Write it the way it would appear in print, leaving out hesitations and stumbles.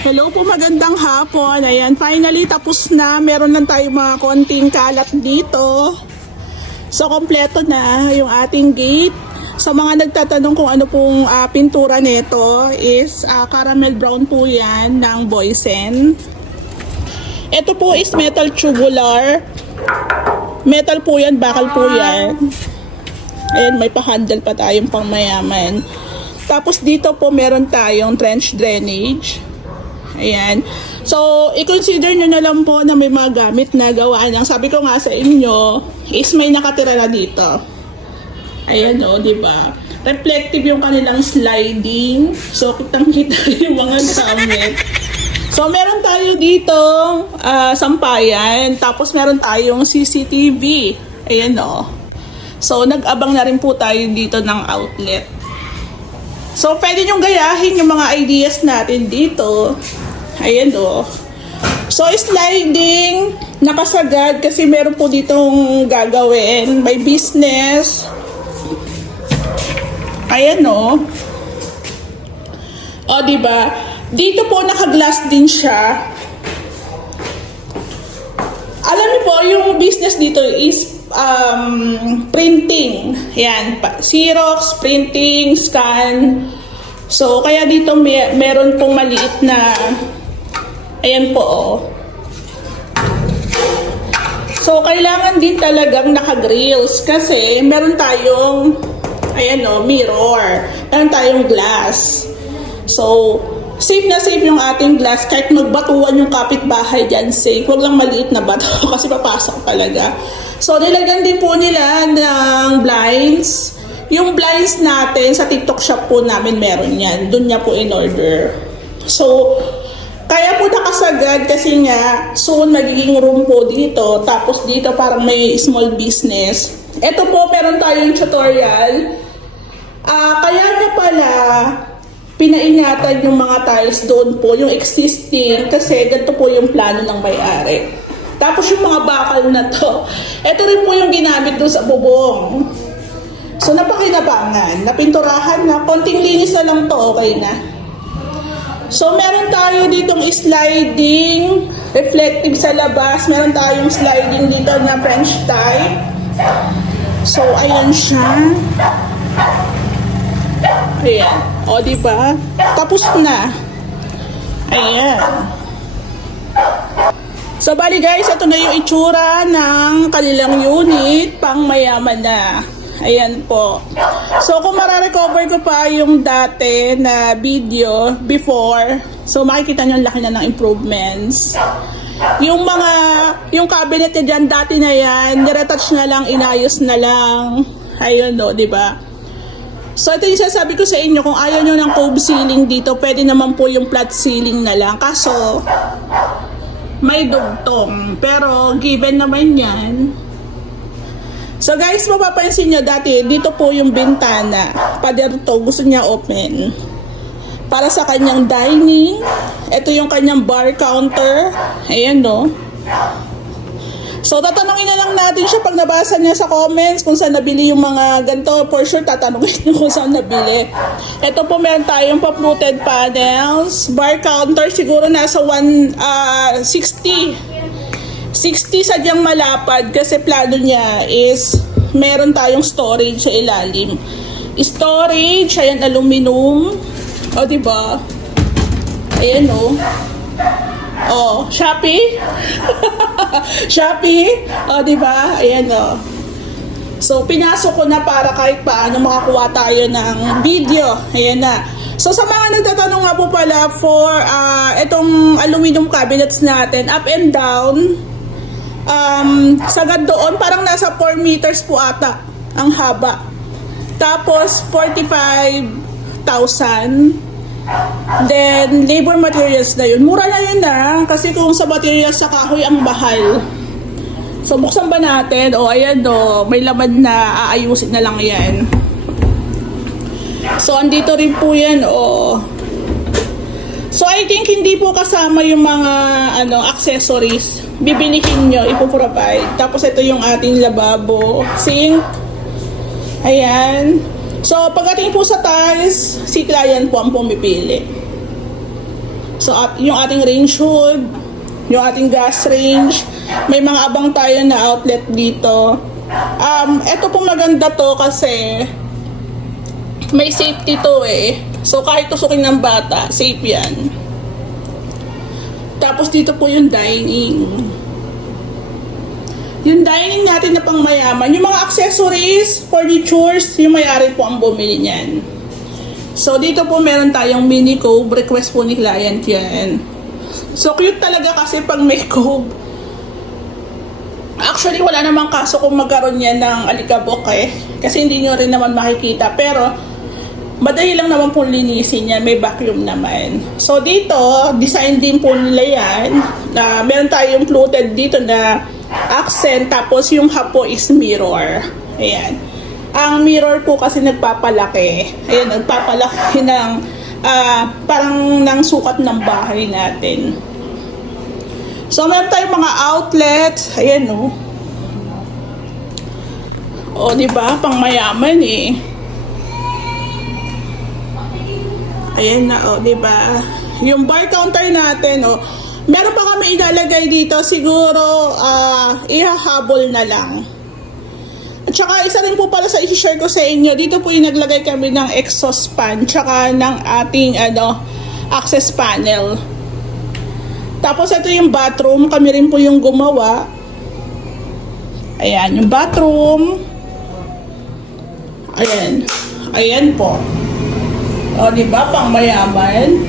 Hello po, magandang hapon. Ayan, finally tapos na. Meron lang tayong mga konting kalat dito. So, kompleto na yung ating gate. Sa mga nagtatanong kung ano pong pintura nito is caramel brown po yan ng Boysen. Ito po is metal tubular. Metal po yan, bakal po yan. Ayan, may pa-handle pa tayong pang mayaman. Tapos dito po meron tayong trench drainage. Ayan. So, i-consider nyo na lang po na may mga gamit na gawa ng, sabi ko nga sa inyo, is may nakatira na dito. Ayan o, diba? Reflective yung kanilang sliding. So, kitang-kita yung mga gamit. So, meron tayo dito sampayan. Tapos, meron tayong CCTV. Ayan o. So, nag-abang na rin po tayo dito ng outlet. So, pwede nyong gayahin yung mga ideas natin dito. Ayan o. So, sliding, nakasagad kasi meron po ditong gagawin. May business. Ayan o. O, diba? Dito po naka-glass din siya. Alam niyo po, yung business dito is printing. Ayan. Xerox, printing, scan. So, kaya dito meron pong maliit na, ayan po, oh. So, kailangan din talagang naka-grills kasi meron tayong, ayan o, mirror. Meron tayong glass. So, safe na safe yung ating glass. Kahit magbatuan yung kapitbahay dyan, safe. Huwag lang maliit na bato kasi papasok talaga. So, nilagyan din po nila ng blinds. Yung blinds natin, sa TikTok shop po namin meron yan. Doon niya po in-order. So, kaya po nakasagad kasi nga, soon magiging room po dito. Tapos dito parang may small business. Ito po, meron tayong tutorial. Kaya niya pala, pinaingatan yung mga tiles doon po, yung existing. Kasi ganito po yung plano ng may-ari. Tapos yung mga bakal na to, ito rin po yung ginamit doon sa bubong. So, napakinabangan. Napinturahan na. Konting linis na lang to, okay na. So, meron tayo ditong sliding, reflective sa labas. Meron tayong sliding dito na French tie. So, ayan siya. Ayan. O, diba? Tapos na. Ayan. So, bali guys, ito na yung itsura ng kanilang unit. Pang mayaman na. Ayan po. So, kung mararecover ko pa yung dati na video before, so makikita nyo laki na ng improvements. Yung cabinet na dyan, dati na yan, niretouch na lang, inayos na lang. Ayun o, diba? So, ito yung sasabi ko sa inyo, kung ayaw nyo ng cove ceiling dito, pwede naman po yung flat ceiling na lang. Kaso, may dugtong. Pero, given naman yan. So guys, mapapansin nyo dati, dito po yung bintana. Pader to, gusto niya open. Para sa kanyang dining. Ito yung kanyang bar counter. Ayan no. So tatanungin na lang natin siya pag nabasa niya sa comments kung saan nabili yung mga ganito. For sure, tatanungin niyo kung saan nabili. Ito po meron tayong pa-fluted panels. Bar counter siguro nasa 60 sadyang malapad kasi plano niya is meron tayong storage sa ilalim. Storage, ayan, aluminum. O, diba? Ayan, o. O, Shopee. Shopee. O, diba? Ayan, o. So, pinasok ko na para kahit paano makakuha tayo ng video. Ayan na. So, sa mga nagtatanong nga po pala for itong aluminum cabinets natin, up and down, sagad doon, parang nasa 4 meters po ata ang haba. Tapos, 45,000. Then, labor materials na yun. Mura na yun kasi kung sa materials sa kahoy ang bahal. So, buksan ba natin? O, ayan o, may laman na aayusin na lang yan. So, andito rin po yan o. So, I think hindi po kasama yung mga accessories. Bibilihin nyo, ipoprovide. Tapos, ito yung ating lababo. Sink. Ayan. So, pagdating po sa tiles, si client po ang pumipili. So, yung ating range hood, yung ating gas range, may mga abang tayo na outlet dito. Ito pong maganda to kasi may safety to eh. So, kahit tusukin ng bata, safe yan. Tapos, dito po yung dining. Yung dining natin na pang mayaman. Yung mga accessories, furnitures, yung may-ari po ang bumili niyan. So, dito po meron tayong mini cove. Request po ni client yan. So, cute talaga kasi pag may cove. Actually, wala namang kaso kung magkaroon yan ng alikabok eh. Kasi hindi nyo rin naman makikita. Pero, madali lang naman po linisin yan. May vacuum naman. So, dito, design din po nila yan. Meron tayong fluted dito na accent. Tapos, yung hapo is mirror. Ayan. Ang mirror po kasi nagpapalaki. Ayan, nagpapalaki ng parang ng sukat ng bahay natin. So, meron tayong mga outlets. Ayan, no. O, diba? Pang mayaman, eh. Ayan na, o, diba? Yung bar counter natin, o. Meron pa kami ilalagay dito. Siguro, ihahabol na lang. At saka, isa rin po pala sa isi-share ko sa inyo. Dito po yung naglagay kami ng exhaust fan. Tsaka ng ating, access panel. Tapos, ito yung bathroom. Kami rin po yung gumawa. Ayan, yung bathroom. Ayan. Ayan po. O, diba? Pang mayaman.